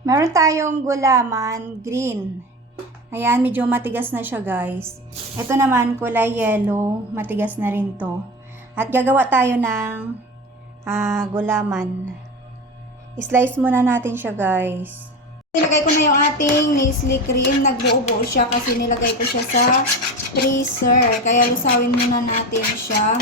Meron tayong gulaman green. Ayan, medyo matigas na siya guys. Ito naman kulay yellow, matigas na rin to. At gagawa tayo ng gulaman. Slice muna natin siya guys. Nilagay ko na yung ating Nestle cream. Nagbuo-buo siya kasi nilagay ko siya sa freezer. Kaya lusawin muna natin siya.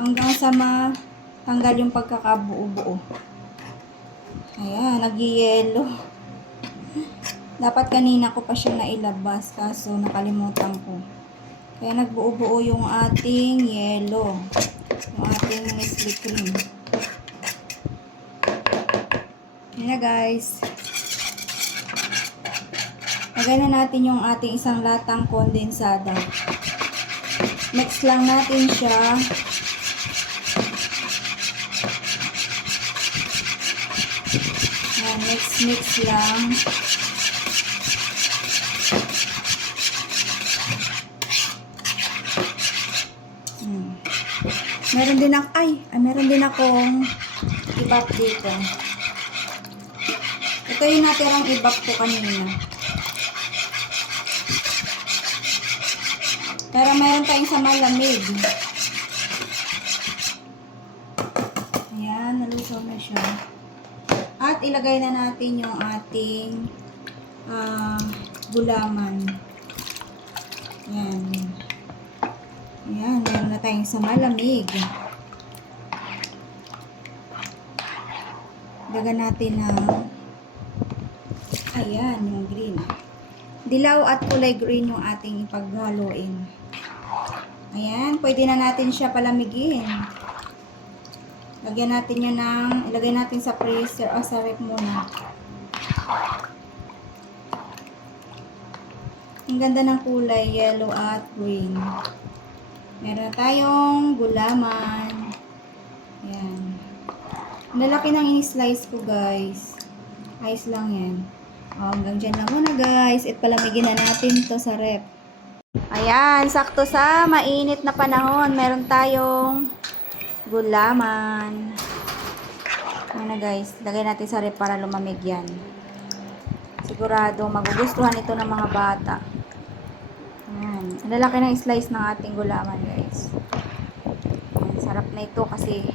Hanggang sa matanggal yung pagkakabuo-buo. Ayan, nag-yellow. Dapat kanina ko pa siya nailabas kaso nakalimutan ko. Kaya nagbuo-buo yung ating yellow. Yung ating Nestle cream. Ayan na guys. Lagay na natin yung ating isang latang kondensada. Mix lang natin siya. Ayan, mix lang. Meron din akong ibap dito. Ito yung natirang ibap ko kanina. Pero meron tayong sa malamig. Ayan, nalusaw na siya. At ilagay na natin yung ating gulaman. Ayan. Ayan, meron na tayong sa malamig. Dagan natin ng ayan, yung green. Dilaw at kulay green yung ating ipaghaluin. Ayan, pwede na natin siya palamigin. Lagyan natin yun ilagay natin sa freezer o sa ref muna. Ang ganda ng kulay, yellow at green. Meron na tayong gulaman. Ayan. Ang lalaki ng in-slice ko guys. Ayos lang yan. Hanggang dyan lang muna guys. At palamigin na natin to sa ref. Ayan, sakto sa mainit na panahon. Meron tayong gulaman. Ayan na guys. Lagay natin sa ref para lumamig yan. Sigurado magugustuhan ito ng mga bata. Ayan. Ang lalaki ng slice ng ating gulaman guys. Ayan, sarap na ito kasi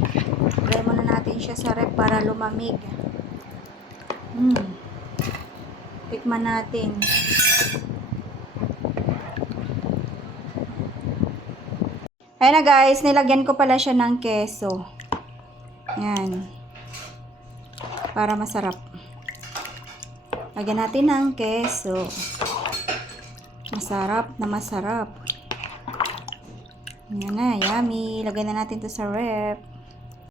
lagay muna natin siya sa ref para lumamig. Tikman natin. Ayan na guys, nilagyan ko pala siya ng keso. Ayan. Para masarap. Lagyan natin ng keso. Masarap na masarap. Ayan na, yummy. Lagyan na natin to sa ref.